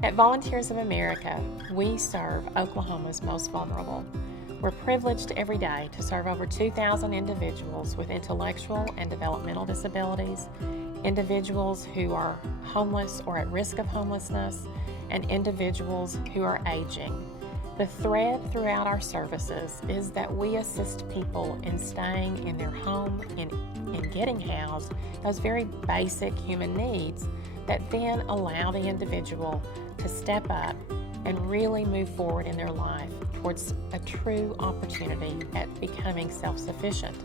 At Volunteers of America, we serve Oklahoma's most vulnerable. We're privileged every day to serve over 2,000 individuals with intellectual and developmental disabilities, individuals who are homeless or at risk of homelessness, and individuals who are aging. The thread throughout our services is that we assist people in staying in their home, in getting housed, those very basic human needs that then allow the individual to step up and really move forward in their life towards a true opportunity at becoming self-sufficient.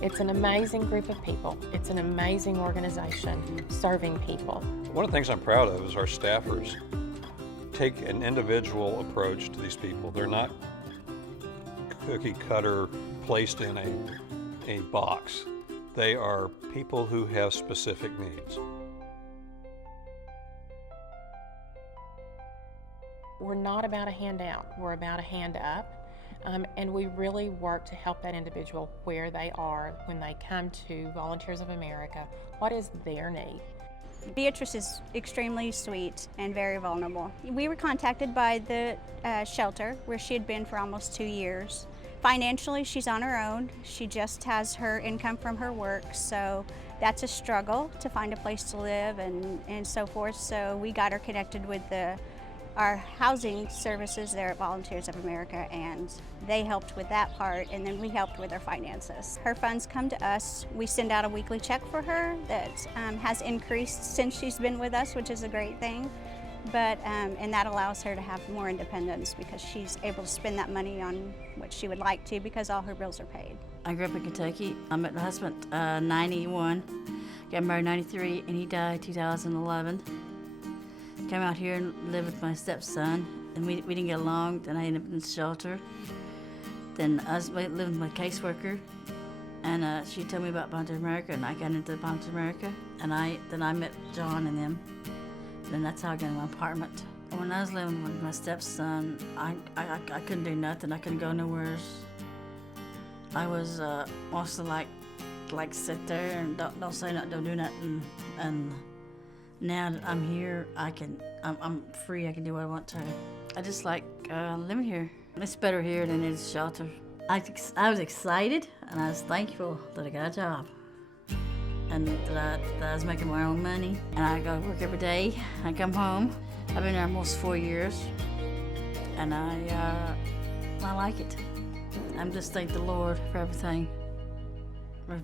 It's an amazing group of people. It's an amazing organization serving people. One of the things I'm proud of is our staffers take an individual approach to these people. They're not cookie cutter placed in a box. They are people who have specific needs. We're not about a handout, we're about a hand up. And we really work to help that individual where they are when they come to Volunteers of America. What is their need? Beatrice is extremely sweet and very vulnerable. We were contacted by the shelter where she had been for almost 2 years. Financially, she's on her own. She just has her income from her work, so that's a struggle to find a place to live and so forth. So we got her connected with our housing services there at Volunteers of America, and they helped with that part, and then we helped with her finances. Her funds come to us. We send out a weekly check for her that has increased since she's been with us, which is a great thing. But and that allows her to have more independence because she's able to spend that money on what she would like to because all her bills are paid. I grew up in Kentucky. I met my husband 91, got married 93, and he died 2011. Came out here and lived with my stepson, and we didn't get along. Then I ended up in the shelter. Then I was living with my caseworker, and she told me about Volunteers of America, and I got into Volunteers of America, and then I met John and them. Then that's how I got in my apartment. When I was living with my stepson, I couldn't do nothing. I couldn't go nowhere. I was mostly like sit there and don't say nothing, don't do nothing, and now that I'm here, I'm free. I can do what I want to. I just like living here. It's better here than it is shelter. I was excited and I was thankful that I got a job and that I was making my own money. And I go to work every day. I come home. I've been there almost 4 years, and I like it. I'm just thank the Lord for everything.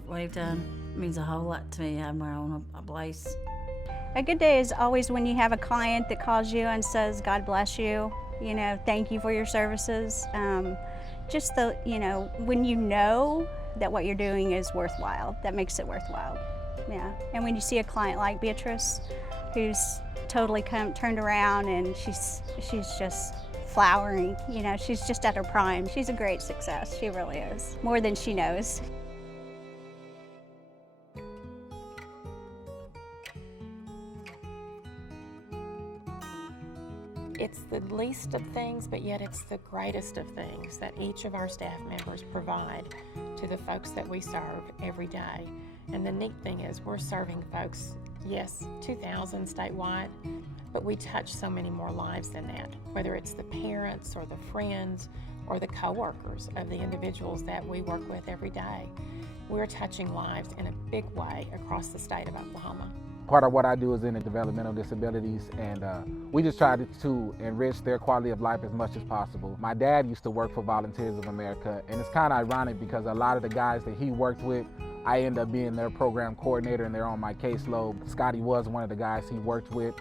What He's done it means a whole lot to me. I have my own place. A good day is always when you have a client that calls you and says, God bless you, thank you for your services. Just when you know that what you're doing is worthwhile, that makes it worthwhile. Yeah. And when you see a client like Beatrice, who's totally turned around and she's just flowering, she's just at her prime. She's a great success, she really is, more than she knows. It's the least of things, but yet it's the greatest of things that each of our staff members provide to the folks that we serve every day. And the neat thing is we're serving folks, yes, 2,000 statewide, but we touch so many more lives than that, whether it's the parents or the friends or the coworkers of the individuals that we work with every day. We're touching lives in a big way across the state of Oklahoma. Part of what I do is in the developmental disabilities, and we just try to enrich their quality of life as much as possible. My dad used to work for Volunteers of America, and it's kind of ironic because a lot of the guys that he worked with, I end up being their program coordinator and they're on my caseload. Scotty was one of the guys he worked with.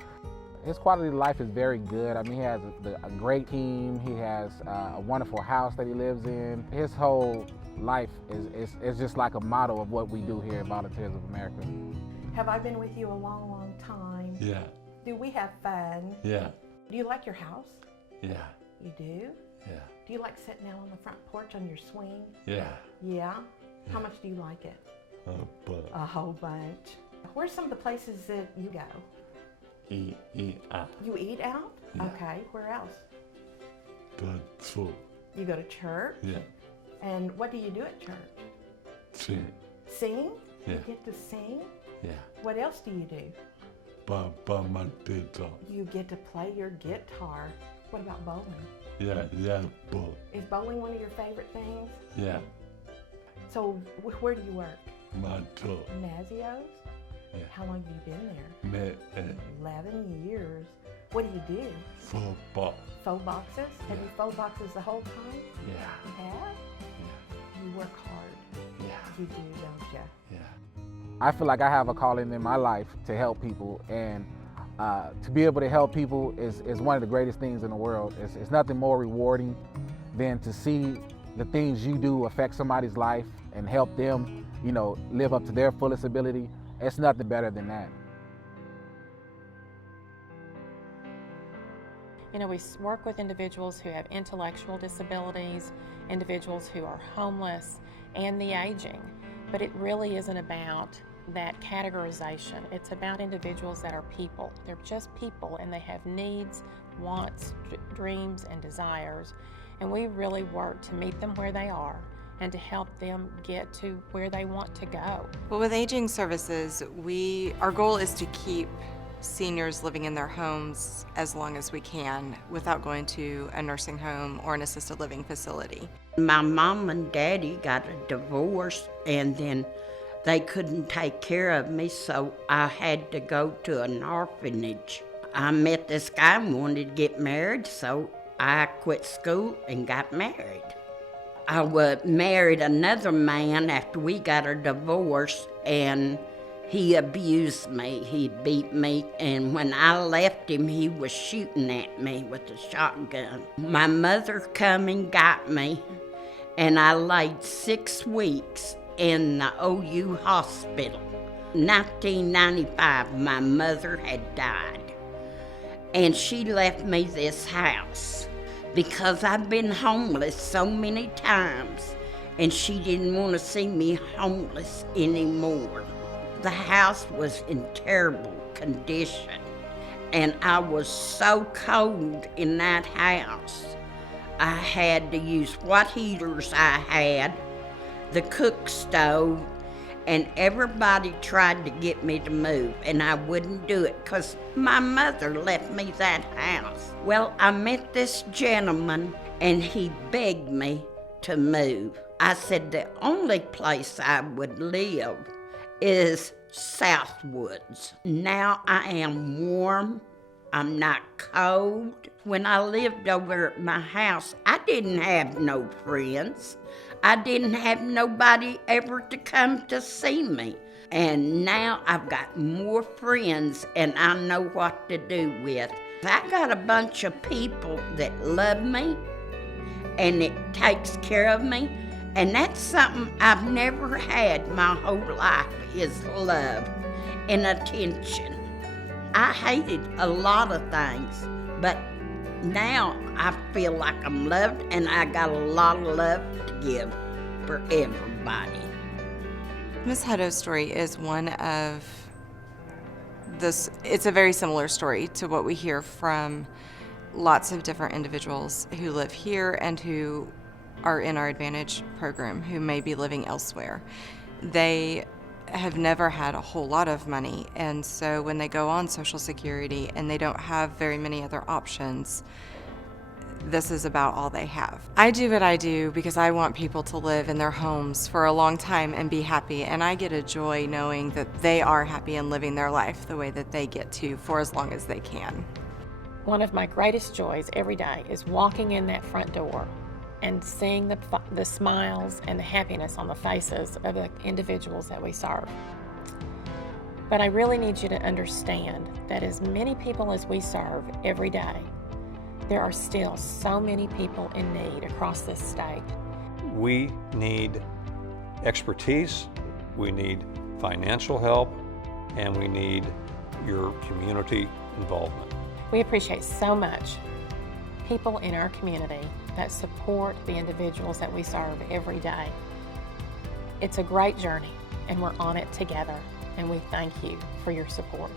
His quality of life is very good. I mean, he has a great team. He has a wonderful house that he lives in. His whole life is just like a model of what we do here at Volunteers of America. Have I been with you a long, long time? Yeah. Do we have fun? Yeah. Do you like your house? Yeah. You do? Yeah. Do you like sitting out on the front porch on your swing? Yeah. Yeah? How much do you like it? A whole bunch. Where's some of the places that you go? Eat out. You eat out? Yeah. Okay. Where else? Go to school. You go to church? Yeah. And what do you do at church? Sing. Sing? Yeah. You get to sing? Yeah. What else do you do? my guitar. You get to play your guitar. What about bowling? Yeah, but Is bowling one of your favorite things? yeah, So where do you work? my job. Nazios? Yeah. How long have you been there? Me 11 years. What do you do? football. Fold boxes? Have you fold boxes the whole time? Yeah, You have? yeah, You work hard. yeah, You do, don't you? yeah. I feel like I have a calling in my life to help people, and to be able to help people is one of the greatest things in the world. It's nothing more rewarding than to see the things you do affect somebody's life and help them, live up to their fullest ability. It's nothing better than that. We work with individuals who have intellectual disabilities, individuals who are homeless, and the aging. But it really isn't about that categorization. It's about individuals that are people. They're just people, and they have needs, wants, dreams, and desires. And we really work to meet them where they are and to help them get to where they want to go. Well, with aging services, our goal is to keep seniors living in their homes as long as we can without going to a nursing home or an assisted living facility. My mom and daddy got a divorce, and then they couldn't take care of me, so I had to go to an orphanage. I met this guy and wanted to get married, so I quit school and got married. I married another man after we got a divorce, and he abused me. He beat me, and when I left him, he was shooting at me with a shotgun. My mother come and got me, and I laid 6 weeks in the OU hospital. 1995, my mother had died, and she left me this house because I've been homeless so many times, and she didn't want to see me homeless anymore. The house was in terrible condition, and I was so cold in that house. I had to use what heaters I had, the cook stove, and everybody tried to get me to move, and I wouldn't do it because my mother left me that house. Well, I met this gentleman, and he begged me to move. I said the only place I would live is Southwoods. Now I am warm. I'm not cold. When I lived over at my house, I didn't have no friends. I didn't have nobody ever to come to see me. And now I've got more friends, and I know what to do with. I got a bunch of people that love me, and it takes care of me. And that's something I've never had my whole life, is love and attention. I hated a lot of things, but now I feel like I'm loved, and I got a lot of love to give for everybody. Ms. Hutto's story is one of this. It's a very similar story to what we hear from lots of different individuals who live here and who are in our Advantage program who may be living elsewhere. They have never had a whole lot of money, and so when they go on Social Security and they don't have very many other options, this is about all they have. I do what I do because I want people to live in their homes for a long time and be happy, and I get a joy knowing that they are happy and living their life the way that they get to for as long as they can. One of my greatest joys every day is walking in that front door and seeing the smiles and the happiness on the faces of the individuals that we serve. But I really need you to understand that as many people as we serve every day, there are still so many people in need across this state. We need expertise, we need financial help, and we need your community involvement. We appreciate so much people in our community that support the individuals that we serve every day. It's a great journey, and we're on it together, and we thank you for your support.